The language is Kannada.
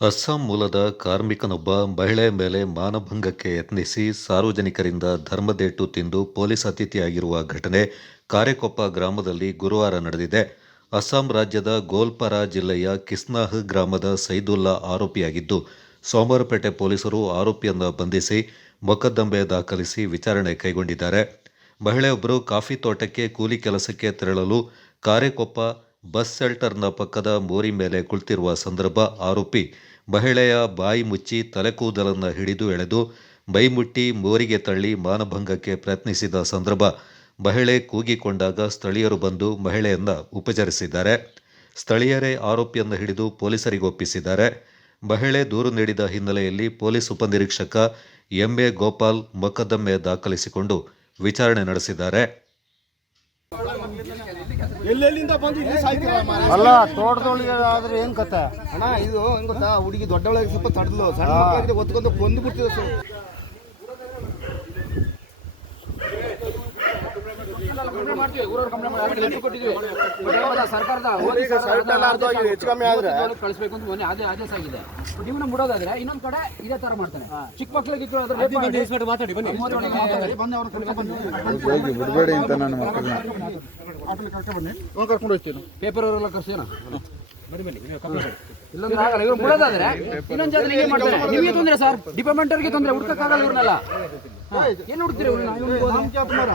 ಅಸ್ಸಾಂ ಮೂಲದ ಕಾರ್ಮಿಕನೊಬ್ಬ ಮಹಿಳೆ ಮೇಲೆ ಮಾನಭಂಗಕ್ಕೆ ಯತ್ನಿಸಿ ಸಾರ್ವಜನಿಕರಿಂದ ಧರ್ಮದೇಟು ತಿಂದು ಪೊಲೀಸ್ ಅತಿಥಿಯಾಗಿರುವ ಘಟನೆ ಕಾರ್ಯಕೊಪ್ಪ ಗ್ರಾಮದಲ್ಲಿ ಗುರುವಾರ ನಡೆದಿದೆ. ಅಸ್ಸಾಂ ರಾಜ್ಯದ ಗೋಲ್ಪರಾ ಜಿಲ್ಲೆಯ ಕಿಸ್ನಾಹ್ ಗ್ರಾಮದ ಸೈದುಲ್ಲಾ ಆರೋಪಿಯಾಗಿದ್ದು, ಸೋಮವಾರಪೇಟೆ ಪೊಲೀಸರು ಆರೋಪಿಯನ್ನು ಬಂಧಿಸಿ ಮೊಕದ್ದಮೆ ದಾಖಲಿಸಿ ವಿಚಾರಣೆ ಕೈಗೊಂಡಿದ್ದಾರೆ. ಮಹಿಳೆಯೊಬ್ಬರು ಕಾಫಿ ತೋಟಕ್ಕೆ ಕೂಲಿ ಕೆಲಸಕ್ಕೆ ತೆರಳಲು ಕಾರೆಕೊಪ್ಪ ಬಸ್ ಶೆಲ್ಟರ್ನ ಪಕ್ಕದ ಮೋರಿ ಮೇಲೆ ಕುಳಿತಿರುವ ಸಂದರ್ಭ ಆರೋಪಿ ಮಹಿಳೆಯ ಬಾಯಿ ಮುಚ್ಚಿ ತಲೆಕೂದಲನ್ನು ಹಿಡಿದು ಎಳೆದು ಮೈಮುಟ್ಟಿ ಮೋರಿಗೆ ತಳ್ಳಿ ಮಾನಭಂಗಕ್ಕೆ ಪ್ರಯತ್ನಿಸಿದ ಸಂದರ್ಭ ಮಹಿಳೆ ಕೂಗಿಕೊಂಡಾಗ ಸ್ಥಳೀಯರು ಬಂದು ಮಹಿಳೆಯನ್ನ ಉಪಚರಿಸಿದ್ದಾರೆ. ಸ್ಥಳೀಯರೇ ಆರೋಪಿಯನ್ನು ಹಿಡಿದು ಪೊಲೀಸರಿಗೆ ಒಪ್ಪಿಸಿದ್ದಾರೆ. ಮಹಿಳೆ ದೂರು ನೀಡಿದ ಹಿನ್ನೆಲೆಯಲ್ಲಿ ಪೊಲೀಸ್ ಉಪನಿರೀಕ್ಷಕ ಎಂಎ ಗೋಪಾಲ್ ಮೊಕದ್ದಮೆ ದಾಖಲಿಸಿಕೊಂಡು ವಿಚಾರಣೆ ನಡೆಸಿದ್ದಾರೆ. ಎಲ್ಲೆಲ್ಲಿಂದ ಬಂದು ಇಲ್ಲಿ ಸಾಯ್ತೀರ ಅಲ್ಲ ತೋಟದೊಳಗೆ ಆದ್ರೆ ಏನ್ ಕತೆ? ಅಣ್ಣ ಇದು ಹೆಂಗ್ ಗೊತ್ತಾ? ಹುಡುಗಿ ದೊಡ್ಡವಳಗ್ ಸ್ವಲ್ಪ ತಡದ್ಲು. ಸಣ್ಣ ಮಕ್ಕಳಿಗೆ ಒತ್ಕೊಂಡು ಕೊಂದು ಬಿಡ್ತಿದ್ರು ಸರ್ ಹೆಚ್ಚು ಕಮ್ಮಿ ಆದ್ರೆ. ಕಳಿಸ್ಬೇಕು ಅಂತ ಮೊನ್ನೆ ಅದೇ ಆದೇಶ ಆಗಿದೆ. ಇವನ್ನ ಬಿಡೋದಾದ್ರೆ ಇನ್ನೊಂದ್ ಕಡೆ ಇದೇ ತರ ಮಾಡ್ತಾನೆ. ಚಿಕ್ಕ ಬಿಡಬೇಡಿ ಅಂತ ನನ್ನ ಮಕ್ಕಳನ್ನ. ಕರ್ಕೊಂಡು ಹೋಗ್ತೀನಿ. ಪೇಪರ್ ಅವರೆಲ್ಲ ಕರ್ಸೇನ ಬಿಡೋದಾದ್ರೆ ಇನ್ನೊಂದ್ ಹಿಂಗೆ ಮಾಡ್ತಾರೆ. ನಿಮಗೆ ತೊಂದ್ರೆ ಸರ್? ಡಿಪಾರ್ಟ್ಮೆಂಟ್ ಅವ್ರಿಗೆ ತೊಂದ್ರೆ ಹುಡ್ಕಕ್ಕಾಗಲ್ಲ ಇವ್ರನ್ನೆಲ್ಲ. ಏನ್ ಹುಡ್ತೀರಿ ಇವ್ರನ್ನ?